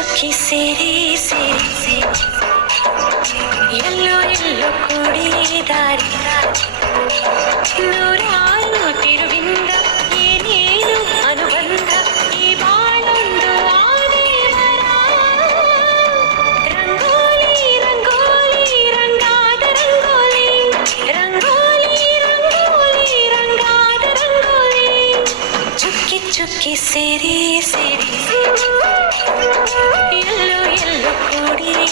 ಚುಕ್ಕಿ ಸೇರಿ ಸೇರಿಸಿ ಎಲ್ಲೋ ಎಲ್ಲೋ ಕೂಡಿ ದಾರಿ ನೂರ కి సిరి సిరి. ఎల్లు ఎల్లు కూడి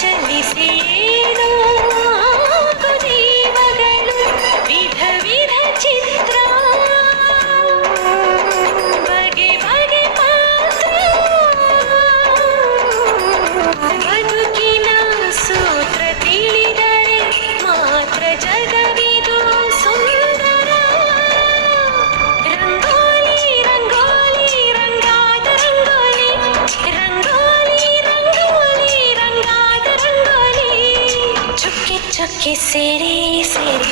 చెల్లిసేదో ವರ್ಷಕ್ಕೆ ಸೇರಿ ಸೇರಿ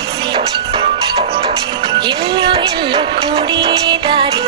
ಎಲ್ಲೋ ಎಲ್ಲೋ ಕೂಡಿ ದಾರಿ